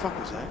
fuck was that?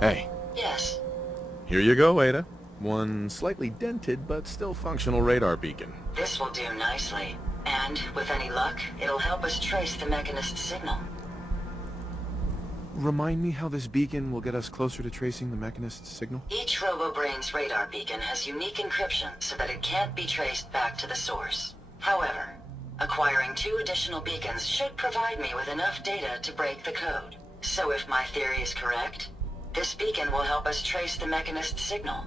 Hey. Yes. Here you go, Ada. One slightly dented but still functional radar beacon. This will do nicely. And, with any luck, it'll help us trace the Mechanist's signal. Remind me how this beacon will get us closer to tracing the Mechanist's signal? Each Robobrain's radar beacon has unique encryption so that it can't be traced back to the source. However, acquiring 2 additional beacons should provide me with enough data to break the code. So if my theory is correct, this beacon will help us trace the Mechanist's signal.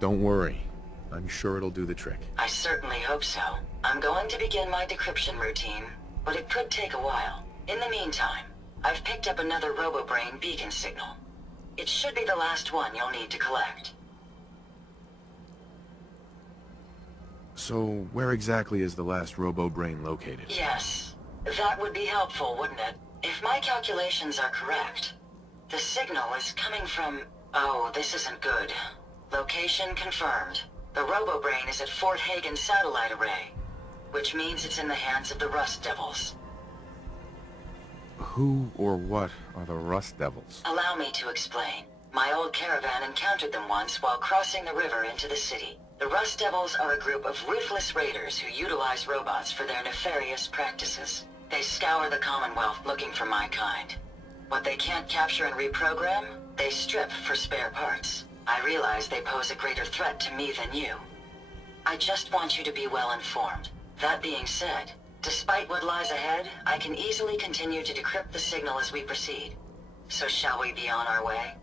Don't worry. I'm sure it'll do the trick. I certainly hope so. I'm going to begin my decryption routine, but it could take a while. In the meantime, I've picked up another Robobrain beacon signal. It should be the last one you'll need to collect. So, where exactly is the last Robobrain located? Yes, that would be helpful, wouldn't it? If my calculations are correct, the signal is coming from... Oh, this isn't good. Location confirmed. The Robobrain is at Fort Hagen satellite array, which means it's in the hands of the Rust Devils. Who or what are the Rust Devils? Allow me to explain. My old caravan encountered them once while crossing the river into the city. The Rust Devils are a group of ruthless raiders who utilize robots for their nefarious practices. They scour the Commonwealth looking for my kind. What they can't capture and reprogram, they strip for spare parts. I realize they pose a greater threat to me than you. I just want you to be well informed. That being said, despite what lies ahead, I can easily continue to decrypt the signal as we proceed. So shall we be on our way?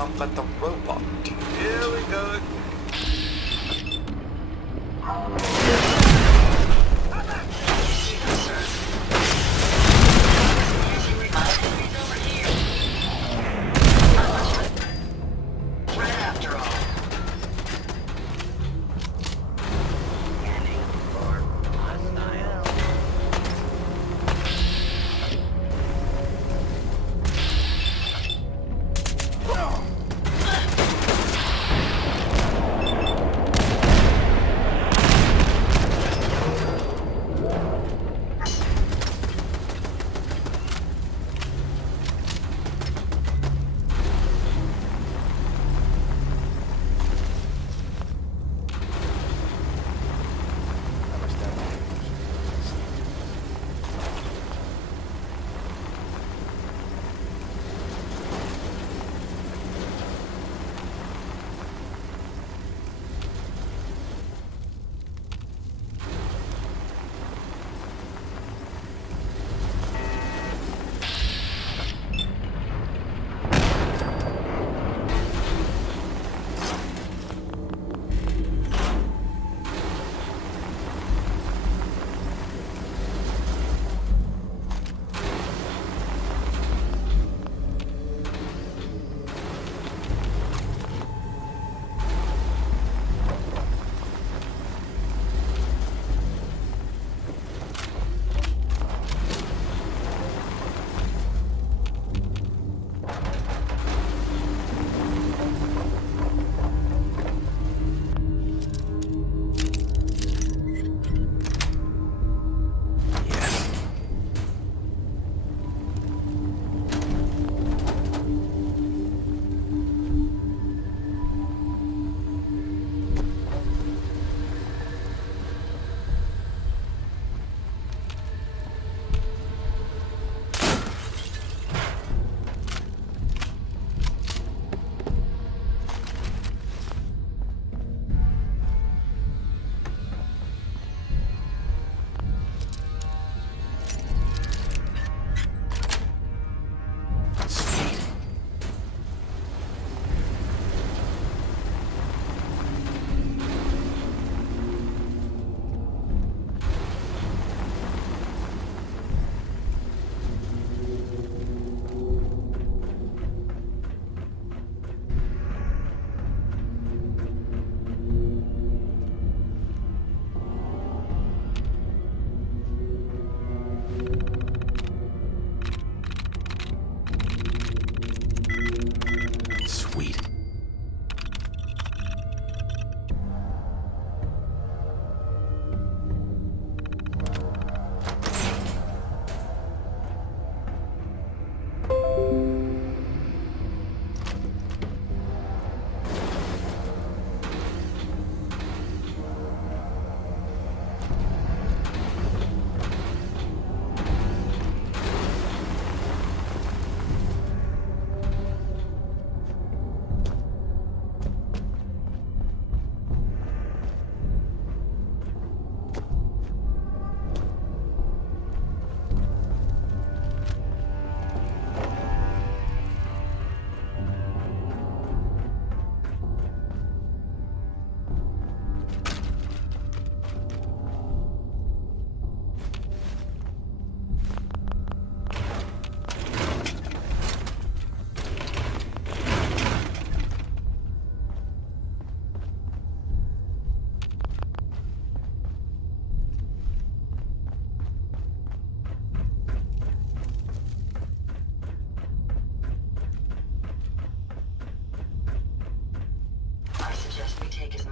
not let the robot do it. Here we go.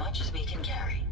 much as we can carry.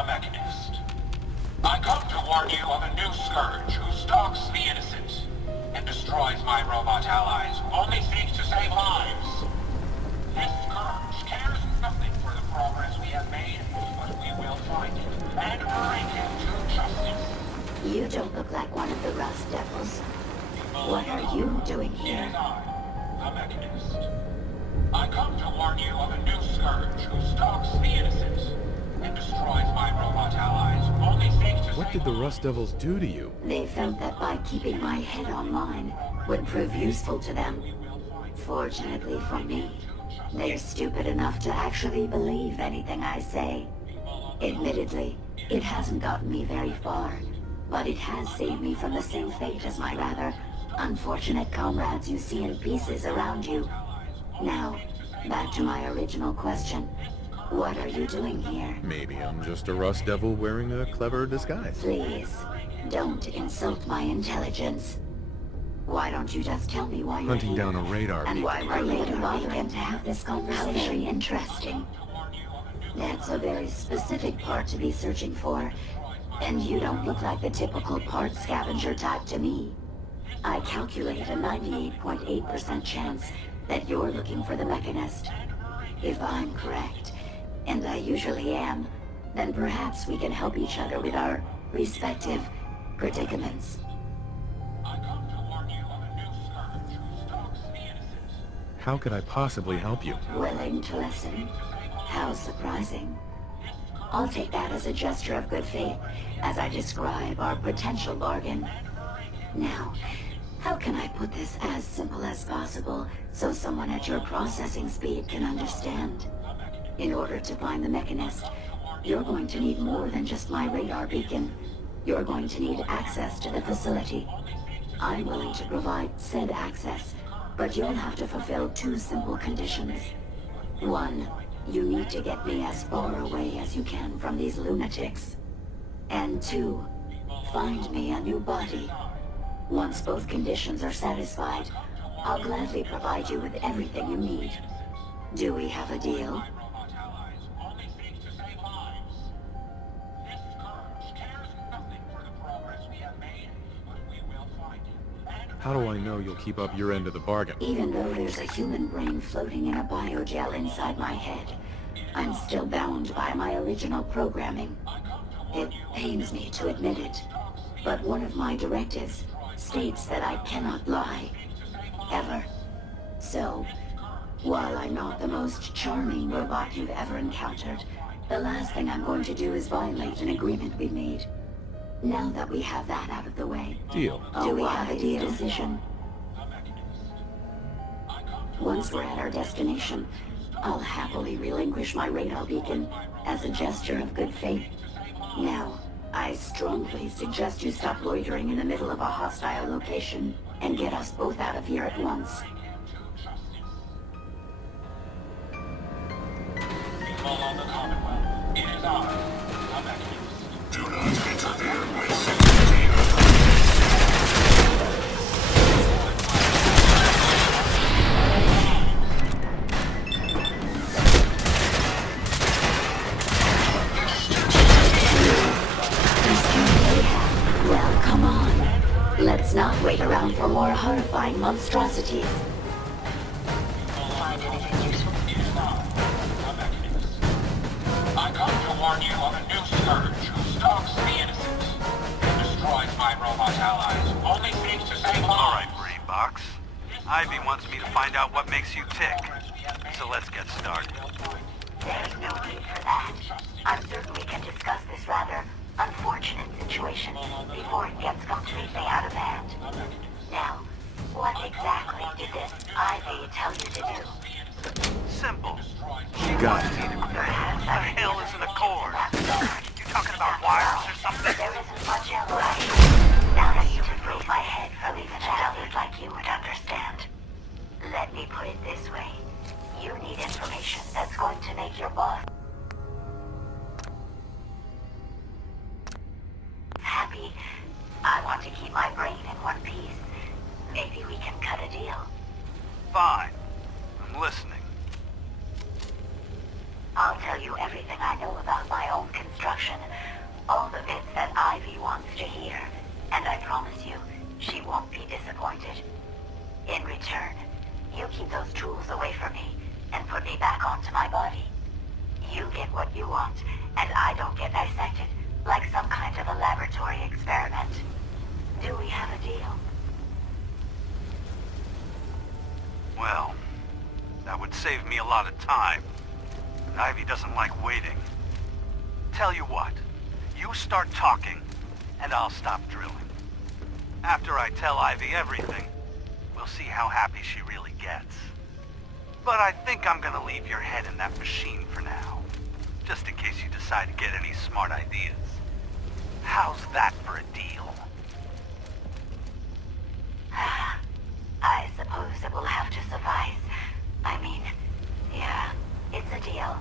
the Mechanist. I come to warn you of a new scourge who stalks the innocent and destroys my robot allies, who only seeks to save lives. This scourge cares nothing for the progress we have made, but we will find it and bring him to justice. You don't look like one of the Rust Devils. What are you doing here? It is I, the Mechanist. I come to warn you of a new scourge who stalks the innocent and destroys my robot allies, who only seeks to What save did the lives. Rust Devils do to you? They felt that by keeping my head online would prove useful to them. Fortunately for me, they're stupid enough to actually believe anything I say. Admittedly, it hasn't gotten me very far, but it has saved me from the same fate as my rather unfortunate comrades you see in pieces around you. Now, back to my original question. What are you doing here? Maybe I'm just a Rust Devil wearing a clever disguise. Please, don't insult my intelligence. Why don't you just tell me why you're Hunting here? down a radar And beacon. why we're later on again to have this conversation? How very interesting. That's a very specific part to be searching for. And you don't look like the typical part scavenger type to me. I calculate a 98.8% chance that you're looking for the Mechanist. If I'm correct, and I usually am, then perhaps we can help each other with our respective predicaments. I come to warn you of a new scourge who stalks the innocent. How could I possibly help you? Willing to listen? How surprising. I'll take that as a gesture of good faith as I describe our potential bargain. Now, how can I put this as simple as possible so someone at your processing speed can understand? In order to find the Mechanist, you're going to need more than just my radar beacon. You're going to need access to the facility. I'm willing to provide said access, but you'll have to fulfill two simple conditions. One, you need to get me as far away as you can from these lunatics. And two, find me a new body. Once both conditions are satisfied, I'll gladly provide you with everything you need. Do we have a deal? Robot allies, who only seeks to save lives. This scourge cares nothing for the progress we have made, but we will find him and How do I know you'll keep up your end of the bargain? Even though there's a human brain floating in a biogel inside my head, I'm still bound by my original programming. It pains me to admit it, but one of my directives states that I cannot lie. Ever. So, while I'm not the most charming robot you've ever encountered, the last thing I'm going to do is violate an agreement we made. Now that we have that out of the way, Deal. do we have a decision? Once we're at our destination, I'll happily relinquish my radar beacon as a gesture of good faith. Now, I strongly suggest you stop loitering in the middle of a hostile location and get us both out of here at once. people of the Commonwealth. It is I, the Mechanist. Do not interfere with security of Well, come on. Let's not wait around for more horrifying monstrosities. Find anything useful? It is I, the Mechanist. I come to warn you of a new scourge who stalks the innocent and destroys my robot allies, who only seeks to save lives. All right, Brain Box. Ivy wants me to find out what makes you tick. So let's get started. There's no need for that. I'm certain we can discuss this rather unfortunate situation before it gets completely out of hand. Now, what exactly did this Ivy tell you to do? Simple. She Got wants it. me to... What the hell is an accord? You talking about wires or something? There isn't much else, right? Now that you've improved my head from even a hazard like you would understand. Let me put it this way. You need information that's going to make your boss happy. I want to keep my brain in one piece. Maybe we can cut a deal. Fine. I'm listening. I'll tell you everything I know about my own construction In return, you keep those tools away from me and put me back onto my body. You get what you want, and I don't get dissected like some kind of a laboratory experiment. Do we have a deal? Well, that would save me a lot of time. Ivy doesn't like waiting. Tell you what, you start talking, and I'll stop drilling. After I tell Ivy everything, we'll see how happy she really gets. But I think I'm gonna leave your head in that machine for now, just in case you decide to get any smart ideas. How's that for a deal? I suppose it will have to suffice. I mean, yeah, it's a deal.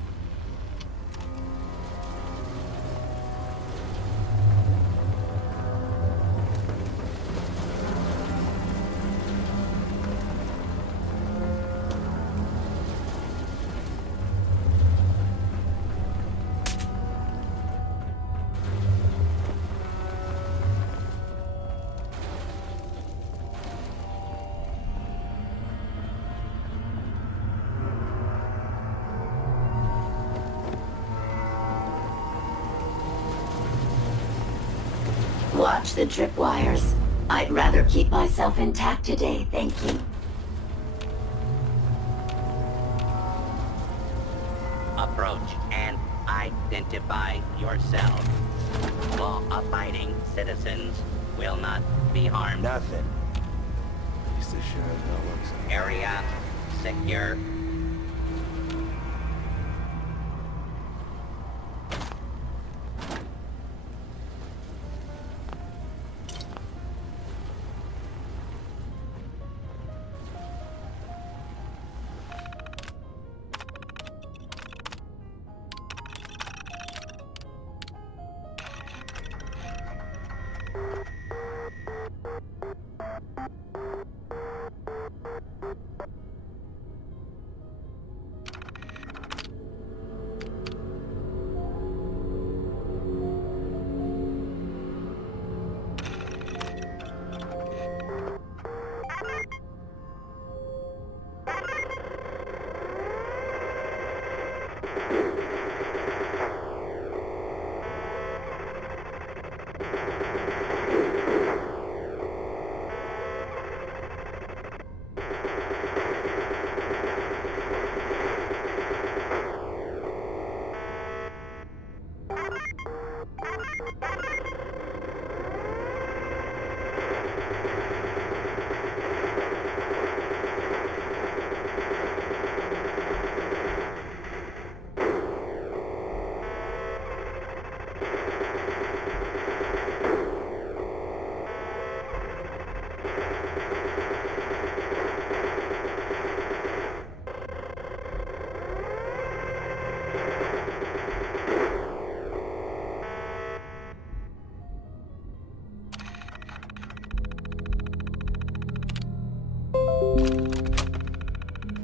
Watch the tripwires. I'd rather keep myself intact today, thank you. Approach and identify yourself. Law-abiding citizens will not be harmed. Nothing. Piece of shit, that looks like. Area secure.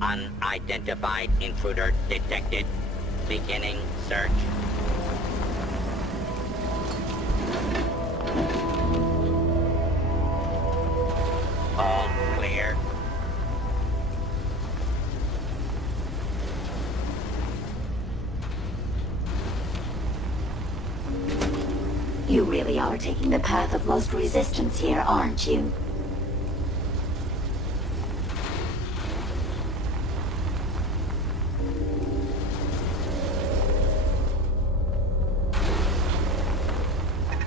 Unidentified intruder detected. Beginning search. All clear. You really are taking the path of most resistance here, aren't you?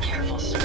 Careful, sir.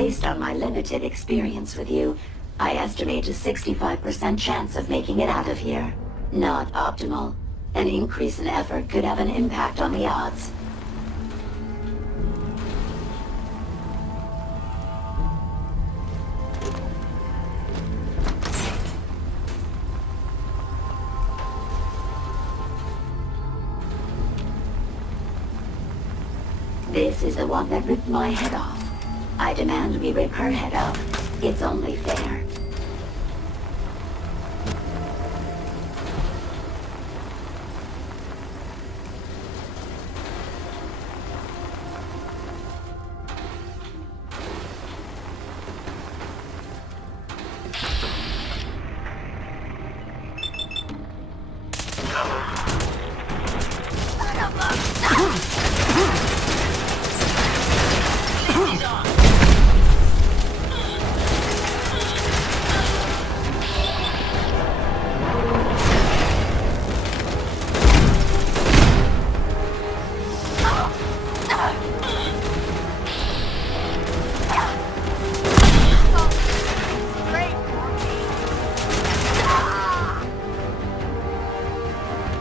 Based on my limited experience with you, I estimate a 65% chance of making it out of here. Not optimal. An increase in effort could have an impact on the odds. This is the one that ripped my head off. I demand we rip her head off. It's only fair.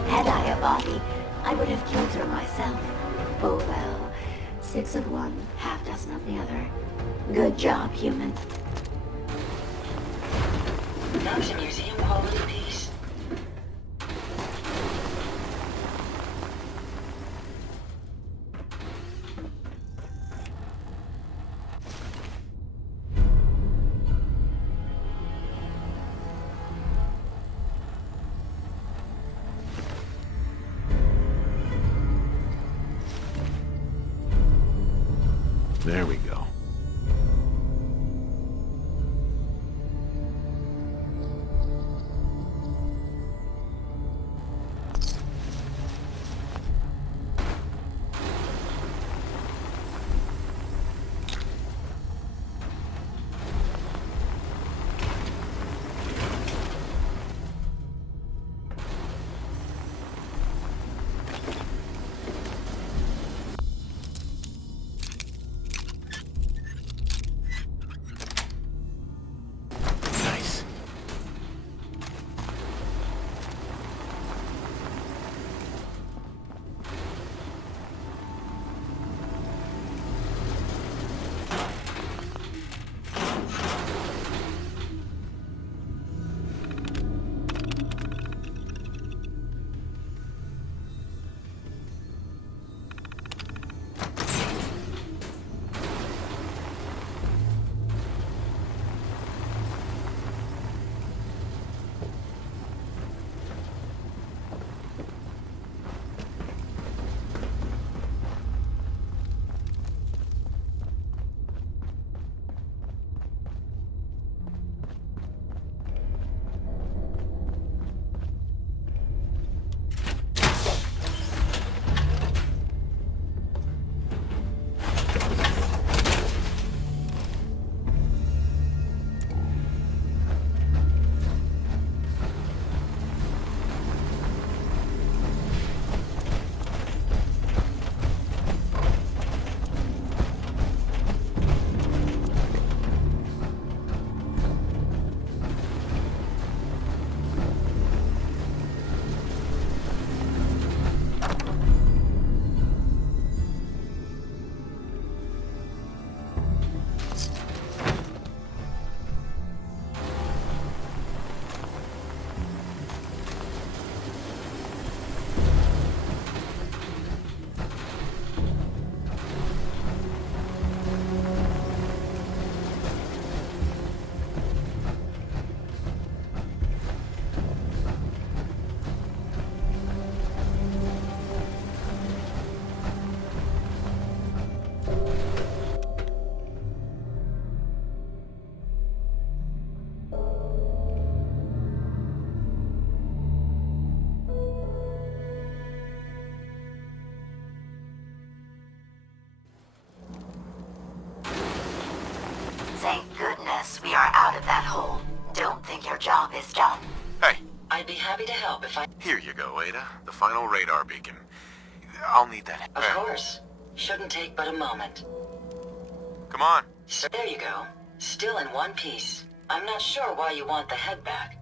Had I a body, I would have killed her myself. Oh well. 6 of one, half dozen of the other. Good job, human. That's a museum quality piece. There we go. Nice. Thank goodness we are out of that hole. Don't think your job is done. Hey, I'd be happy to help if I... here you go, Ada. The final radar beacon. I'll need that. Of course. Shouldn't take but a moment. Come on. So there you go. Still in one piece. I'm not sure why you want the head back.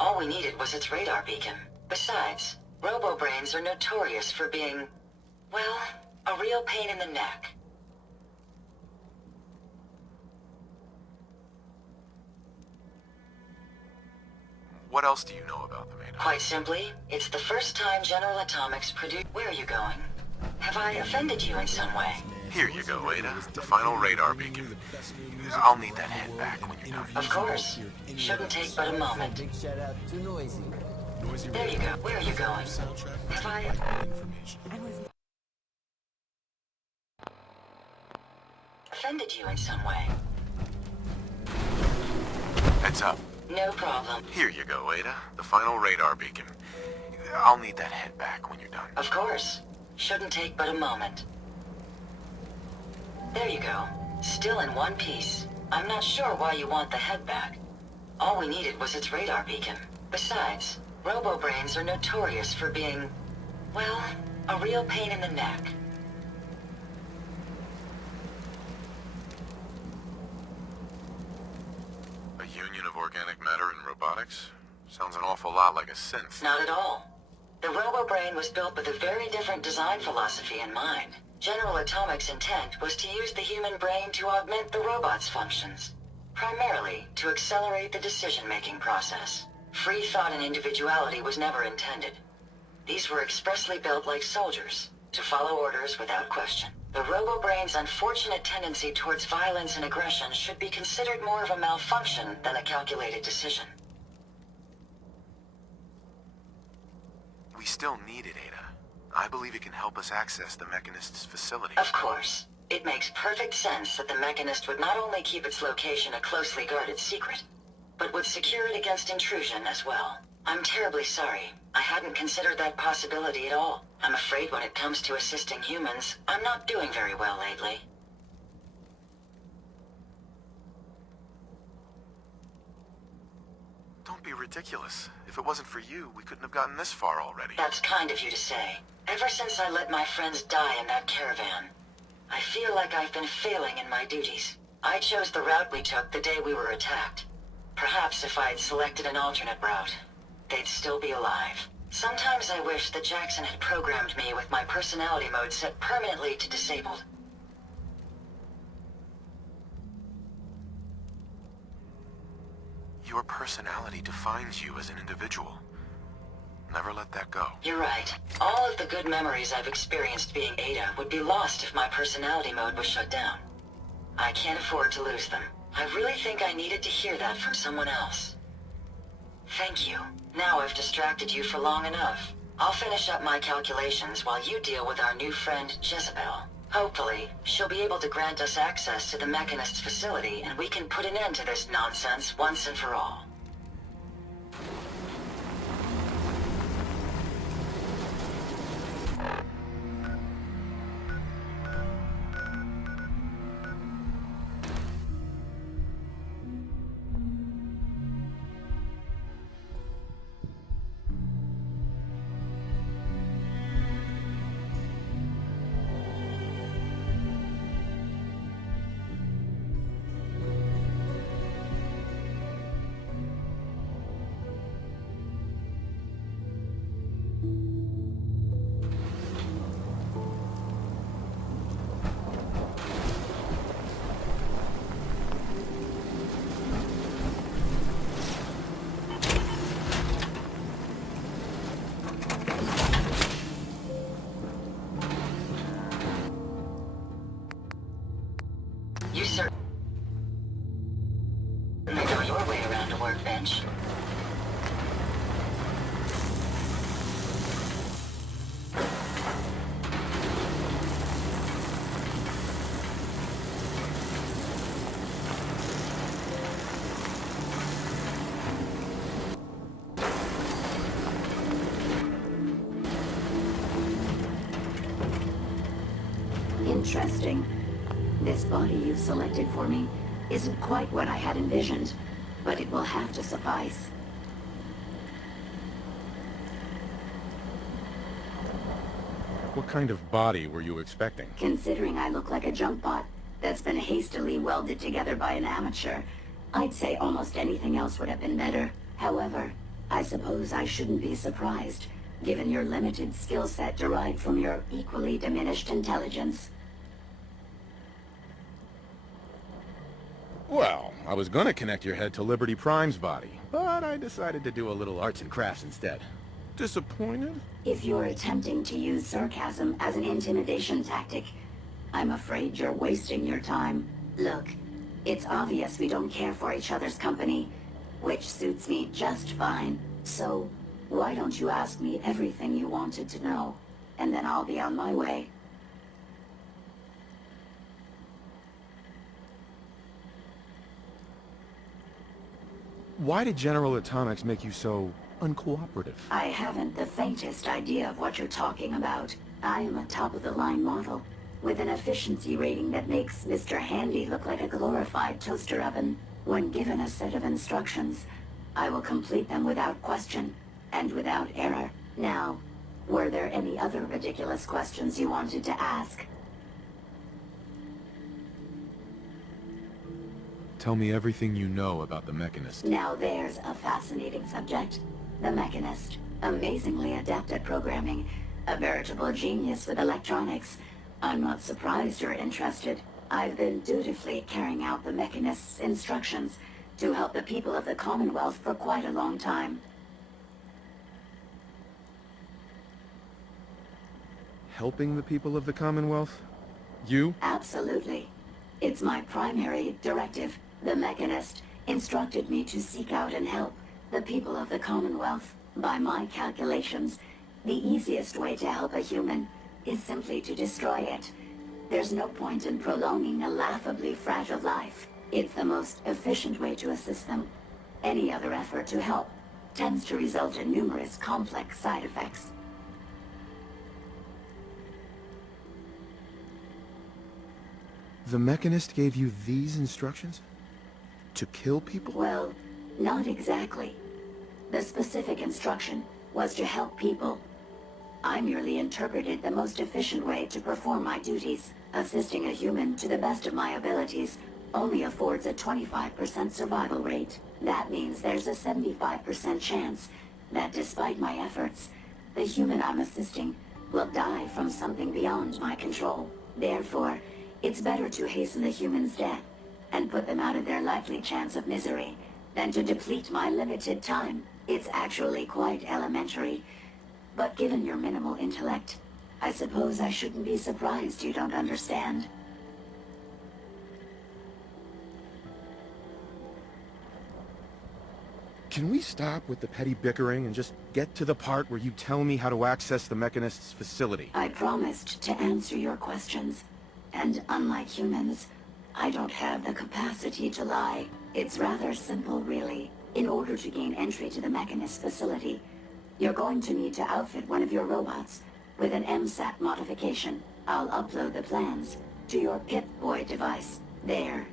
All we needed was its radar beacon. Besides, Robobrains are notorious for being, well, a real pain in the neck. What else do you know about them, Ada? Quite simply, it's the first time General Atomics produced... Where are you going? Have I offended you in some way? Here you go, Ada. The final radar beacon. I'll need that head back when you're done. Of course. Shouldn't take but a moment. Big shout out to Noisy. There you go. Where are you going? Have I... offended you in some way? Heads up. No problem. Here you go, Ada. The final radar beacon. I'll need that head back when you're done. Of course. Shouldn't take but a moment. There you go. Still in one piece. I'm not sure why you want the head back. All we needed was its radar beacon. Besides, Robobrains are notorious for being, well, a real pain in the neck. A union of organic matter and robotics? Sounds an awful lot like a synth. Not at all. The Robobrain was built with a very different design philosophy in mind. General Atomics' intent was to use the human brain to augment the robot's functions, primarily to accelerate the decision-making process. Free thought and individuality was never intended. These were expressly built like soldiers, to follow orders without question. The Robobrain's unfortunate tendency towards violence and aggression should be considered more of a malfunction than a calculated decision. We still need it, Ada. I believe it can help us access the Mechanist's facility. Of course. It makes perfect sense that the Mechanist would not only keep its location a closely guarded secret, but would secure it against intrusion as well. I'm terribly sorry. I hadn't considered that possibility at all. I'm afraid when it comes to assisting humans, I'm not doing very well lately. Don't be ridiculous. If it wasn't for you, we couldn't have gotten this far already. That's kind of you to say. Ever since I let my friends die in that caravan, I feel like I've been failing in my duties. I chose the route we took the day we were attacked. Perhaps if I'd selected an alternate route, they'd still be alive. Sometimes I wish that Jackson had programmed me with my personality mode set permanently to disabled. Your personality defines you as an individual. Never let that go. You're right. All of the good memories I've experienced being Ada would be lost if my personality mode was shut down. I can't afford to lose them. I really think I needed to hear that from someone else. Thank you. Now I've distracted you for long enough. I'll finish up my calculations while you deal with our new friend, Jezebel. Hopefully, she'll be able to grant us access to the Mechanist's facility and we can put an end to this nonsense once and for all. You certainly know your way around a workbench. Interesting. This body you've selected for me isn't quite what I had envisioned, but it will have to suffice. What kind of body were you expecting? Considering I look like a junk bot, that's been hastily welded together by an amateur. I'd say almost anything else would have been better. However, I suppose I shouldn't be surprised, given your limited skill set derived from your equally diminished intelligence. Well, I was gonna connect your head to Liberty Prime's body, but I decided to do a little arts and crafts instead. Disappointed? If you're attempting to use sarcasm as an intimidation tactic, I'm afraid you're wasting your time. Look, it's obvious we don't care for each other's company, which suits me just fine. So, why don't you ask me everything you wanted to know, and then I'll be on my way. Why did General Atomics make you so uncooperative? I haven't the faintest idea of what you're talking about. I am a top-of-the-line model, with an efficiency rating that makes Mr. Handy look like a glorified toaster oven. When given a set of instructions, I will complete them without question, and without error. Now, were there any other ridiculous questions you wanted to ask? Tell me everything you know about the Mechanist. Now there's a fascinating subject. The Mechanist. Amazingly adept at programming. A veritable genius with electronics. I'm not surprised you're interested. I've been dutifully carrying out the Mechanist's instructions to help the people of the Commonwealth for quite a long time. Helping the people of the Commonwealth? You? Absolutely. It's my primary directive. The Mechanist instructed me to seek out and help the people of the Commonwealth. By my calculations, the easiest way to help a human is simply to destroy it. There's no point in prolonging a laughably fragile life. It's the most efficient way to assist them. Any other effort to help tends to result in numerous complex side effects. The Mechanist gave you these instructions? To kill people? Well, not exactly. The specific instruction was to help people. I merely interpreted the most efficient way to perform my duties. Assisting a human to the best of my abilities only affords a 25% survival rate. That means there's a 75% chance that despite my efforts, the human I'm assisting will die from something beyond my control. Therefore, it's better to hasten the human's death and put them out of their likely chance of misery than to deplete my limited time. It's actually quite elementary, but given your minimal intellect, I suppose I shouldn't be surprised you don't understand. Can we stop with the petty bickering and just get to the part where you tell me how to access the Mechanist's facility? I promised to answer your questions, and unlike humans, I don't have the capacity to lie. It's rather simple, really. In order to gain entry to the Mechanist's facility, you're going to need to outfit one of your robots with an MSAT modification. I'll upload the plans to your Pip-Boy device. There.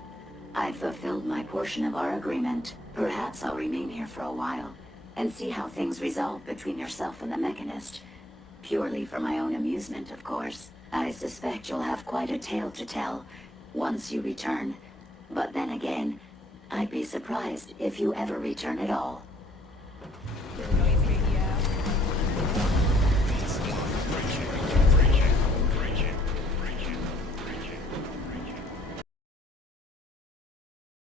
I've fulfilled my portion of our agreement. Perhaps I'll remain here for a while and see how things resolve between yourself and the Mechanist. Purely for my own amusement, of course. I suspect you'll have quite a tale to tell once you return. But then again, I'd be surprised if you ever return at all.